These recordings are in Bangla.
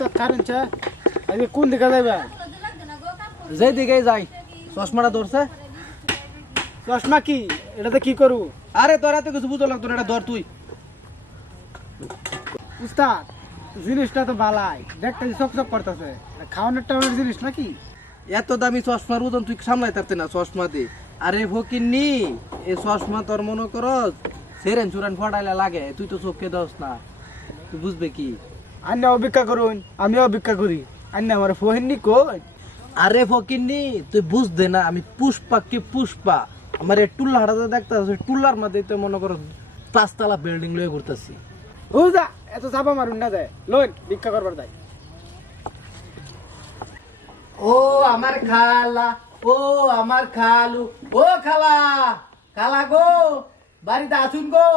তো কারণ চা আজকে কোন দিকে যাইবা যেই দিকে যাই চশমাটা ধরছে চশমা কি এটাতে কি করু আরে তোরা তো কিছু বুঝো লাগতো না, এটা ধর তুই। উস্তাদ জিনিসটা তো ভালাই দেখতে চকচক করতেছে খাওয়ানোর টাওয়ানোর জিনিস নাকি এত দামি চশমার ওজন তুই সামলাই পারতে না চশমা দিয়ে। আরে ফকিন্নি এই চশমা তোর মনে করস সেরেন চুরান ফটাইলে লাগে, তুই তো চোখকে দোস না, তুই বুঝবে কি? আন্না অপেক্ষা করুন আমিও অপেক্ষা করি আন্না আমার ফোহেননি কই আরে ফকিন্নি তুই বুঝদে না, আমি পুষ্পা কি পুষ্পা, আমার এই টুল্লা হাটাতে দেখতে টুল্লার মধ্যে তুই মনে করো 5 তলা বিল্ডিং লয়ে ঘুরতেছি। ও যা এত চাপা মারুন না যায় লোন ভিক্ষা করবার যাই ও আমার খালা, ও আমার খালু, ও খালা, খালা গো বাড়িতে আসুন গো,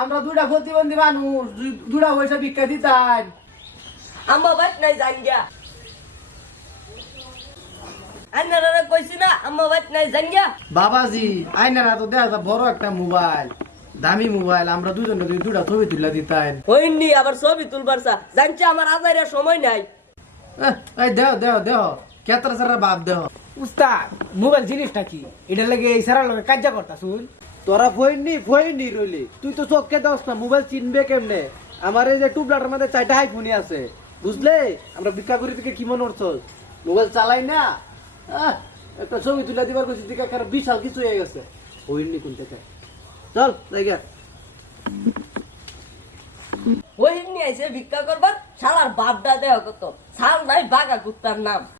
আমরা দুটা প্রতিবন্ধী মানুষ, দুটা পয়সা ভিক্ষা দিতাম। আম্মা বাট নাই জাঙ্গিয়া আন্নারা কইছি না আম্মা বাট নাই জাঙ্গিয়া। বাবাজি আইনারা তো দেখা যায় বড় একটা মোবাইল, দামি মোবাইল, আমরা দুজনে দুটা ছবি তুলে দিতাম। হইনি আবার ছবি তুলবারছা জানছি আমার আজাইরা সময় নাই। এই দেহ দেহ দেহ কেতরা সারা বাপ দেহ। উস্তাদ মোবাইল জিনিসটা কি এটা লাগে এই সারা লোকে কাজা করতা শুন তোরা ফইনি রইলি, তুই তো চোখকে দাস না, মোবাইল চিনবে কেমনে? আমার এই যে টুবলাটার মধ্যে 4টা আইফোনই আছে, বুঝলে? আমরা ভিক্ষা করি থেকে কি মনে করছস? মোবাইল চালাই না, একটা ছবি তুলে দিবার কইছি দিকে কার বিশাল কিছু হয়ে গেছে। হইনি কোন থেকে চল জায়গা হইনি আইছে ভিক্ষা করবার, শালার বাপডা দেহ কত ছাল নাই বাগা কুত্তার নাম।